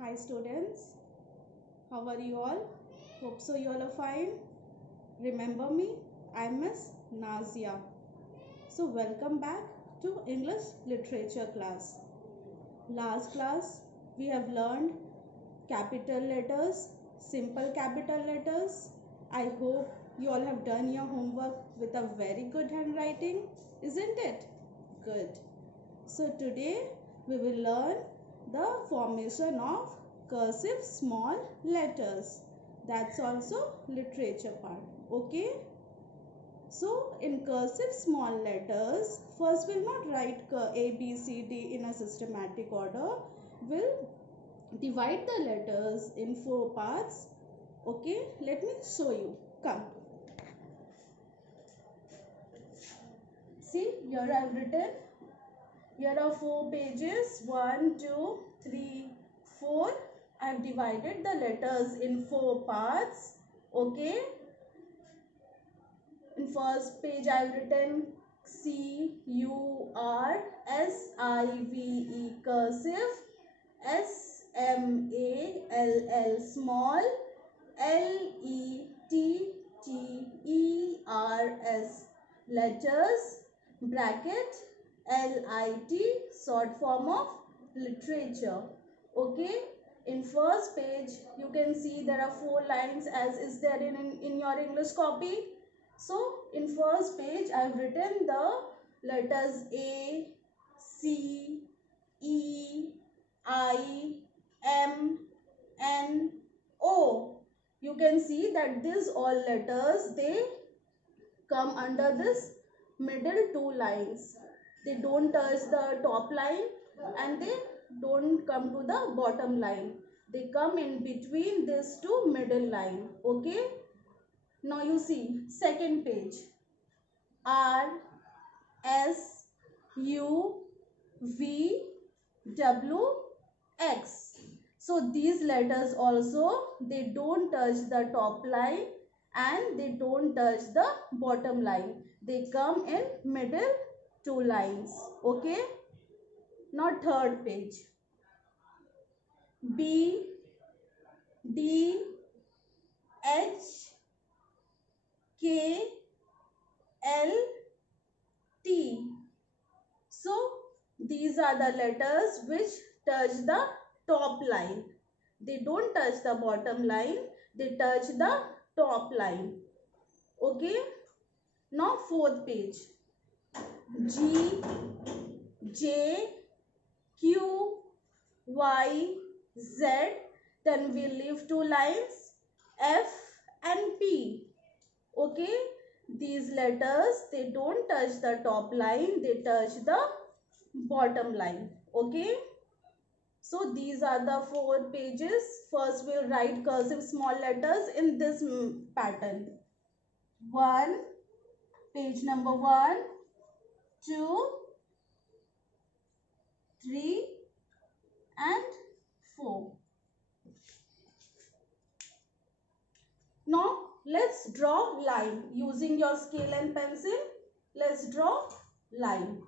Hi students, how are you all? Hope so you all are fine. Remember me, I am Miss Nazia. So welcome back to English literature class. Last class we have learned capital letters, simple capital letters. I hope you all have done your homework with a very good handwriting, isn't it? Good. So today we will learn the formation of cursive small letters. That's also literature part. Okay. So in cursive small letters, first we'll not write A, B, C, D in a systematic order. We'll divide the letters in 4 parts. Okay. Let me show you. Come. See, here I have written. Here are 4 pages. 1, 2, 3, 4. I have divided the letters in 4 parts. Okay. In first page I have written CURSIVE cursive, SMALL small, LETTERS letters, bracket, LIT short form of literature. Okay. In first page you can see there are 4 lines as is there in your English copy. So in first page I have written the letters A, C, E, I, M, N, O. You can see that these all letters, they come under this middle 2 lines. They don't touch the top line and they don't come to the bottom line. They come in between these 2 middle line. Okay. Now you see second page. R, S, U, V, W, X. So these letters also, they don't touch the top line and they don't touch the bottom line. They come in middle 2 lines. Okay. Now third page. B, D, H, K, L, T. So these are the letters which touch the top line. They don't touch the bottom line. They touch the top line. Okay. Now fourth page. G, J, Q, Y, Z. Then we leave 2 lines. F and P. Okay. These letters, they don't touch the top line. They touch the bottom line. Okay. So these are the 4 pages. First we'll write cursive small letters in this pattern. 1, page number 1, 2, 3 and 4. Now let's draw line. Using your scale and pencil, let's draw line.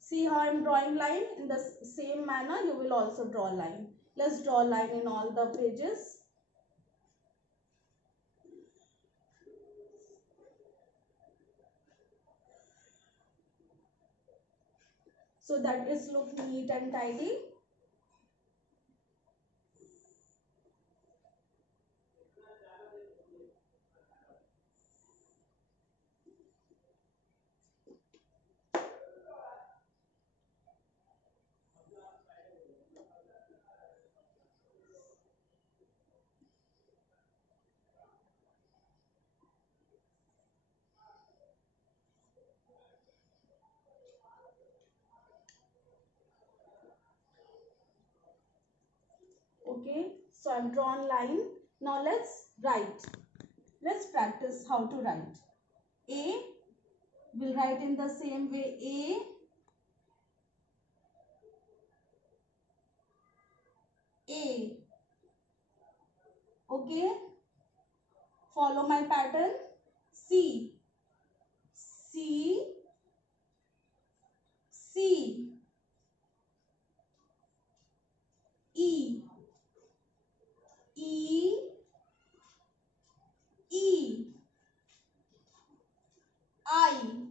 See how I am drawing line? In the same manner you will also draw line. Let's draw line in all the pages. So that is look neat and tidy. Okay, so I've drawn line. Now let's write. Let's practice how to write. A, we'll write in the same way. A. Okay, follow my pattern. C, I,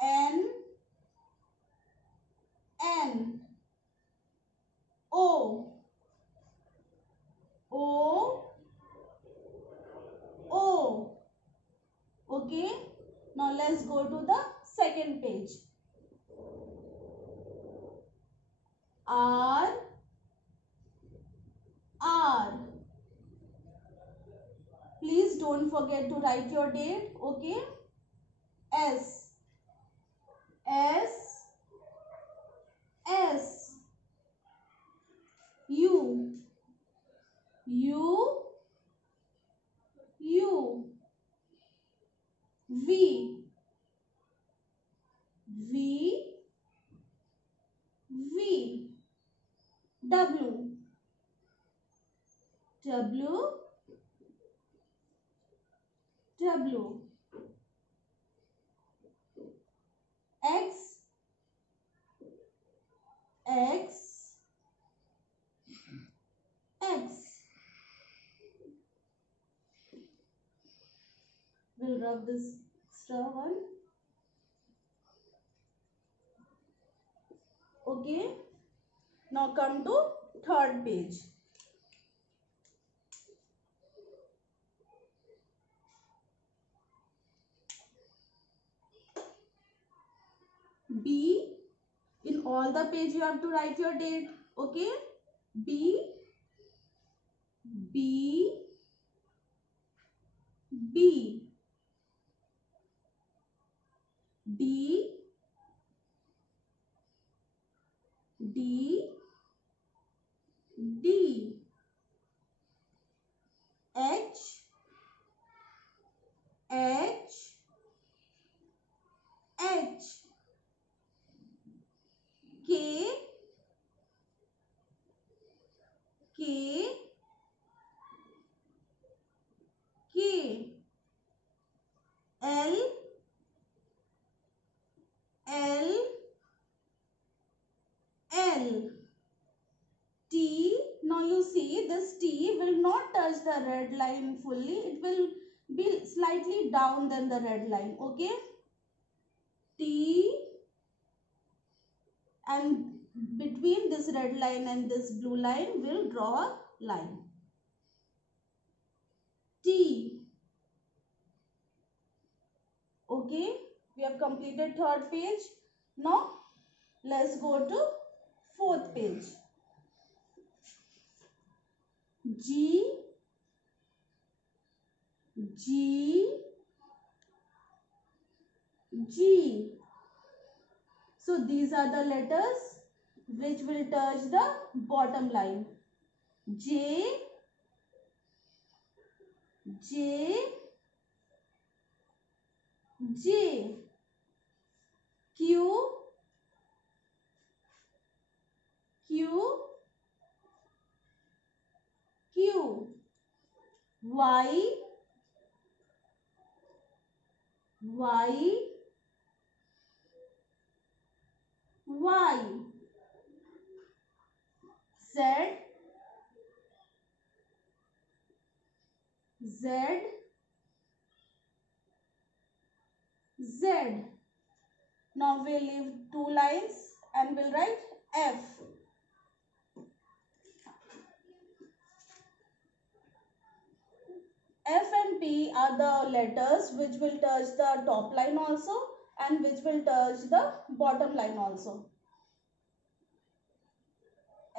M, N, O, O. Okay. Now let's go to the second page. R. Please don't forget to write your date. Okay. S. U. V. W. X. We'll rub this extra one. Okay. Now come to third page. B. In all the page you have to write your date. Okay. B. D. H. K. L. T. Now you see this T will not touch the red line fully. It will be slightly down than the red line. Okay. T, and between this red line and this blue line we'll draw a line. T. Okay. We have completed third page. Now let's go to fourth page. G. So these are the letters which will touch the bottom line. J. Q. Y. Z. Now we'll leave two lines and we'll write F. F and P are the letters which will touch the top line also and which will touch the bottom line also.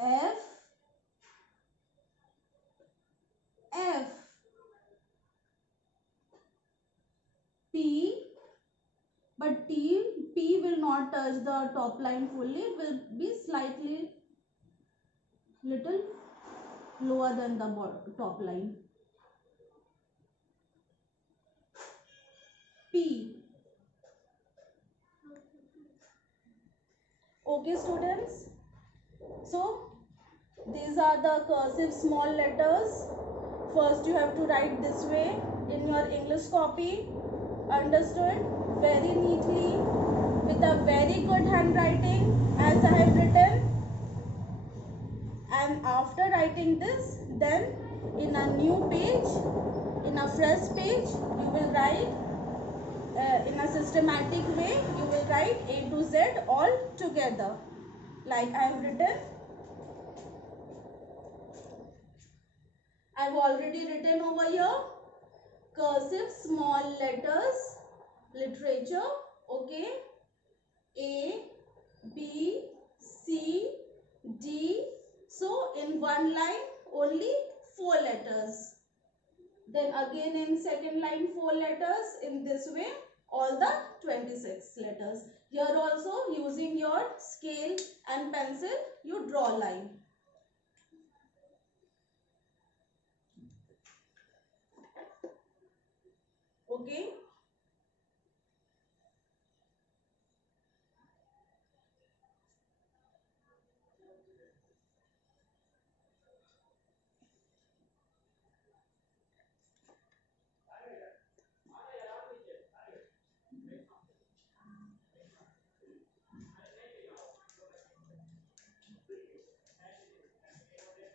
F, P, but P will not touch the top line fully. It will be slightly little lower than the top line. P. Okay, students. So these are the cursive small letters First you have to write this way in your English copy. Understood? Very neatly with a very good handwriting as I have written. And after writing this, then in a new page, in a fresh page, you will write in a systematic way, you will write A to Z all together. Like I have written. I have already written over here. Cursive small letters, literature, okay. A, B, C, D. So in one line only 4 letters. Then again in second line 4 letters. In this way all the 26 letters. Here also using your scale and pencil you draw line. Okay.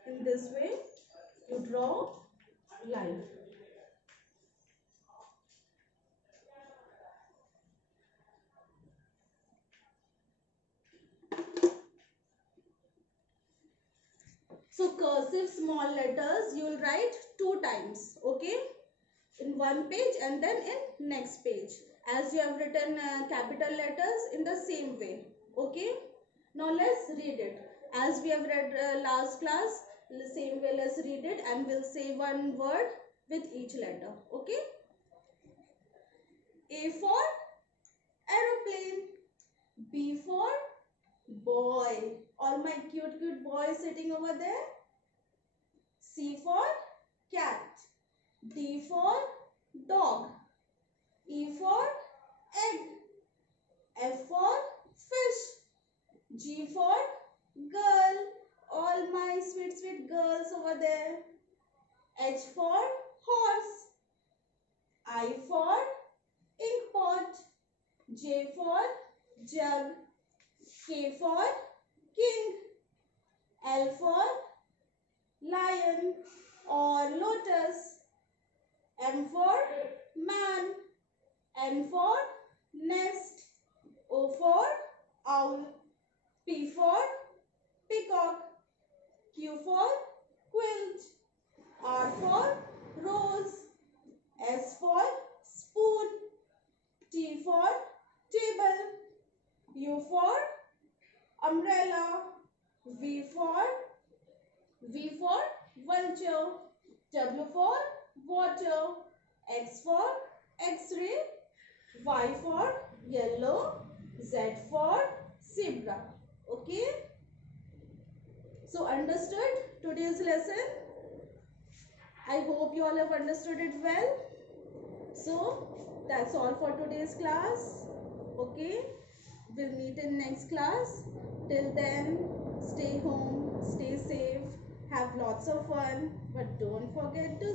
In this way you draw line. So cursive small letters you will write 2 times, okay, in one page and then in next page, as you have written capital letters in the same way, okay. Now let's read it as we have read last class. The same way let's read it and we'll say one word with each letter, okay. A for aeroplane, B for boy, all my cute boys sitting over there. C for cat, D for dog, E for egg, F for fish, G for girl, all my sweet girls over there. H for horse, I for ink pot, J for jug, K for king, L for lion or lotus, M for man, N for nest, O for owl, P for peacock, Q for quilt, R for rose, S for spoon, T for table, U for umbrella, V for vulture, W for water, X for X-ray, Y for yellow, Z for zebra. Okay. So understood today's lesson? I hope you all have understood it well. So that's all for today's class. Okay. We'll meet in next class. Till then, stay home, stay safe, have lots of fun, but don't forget to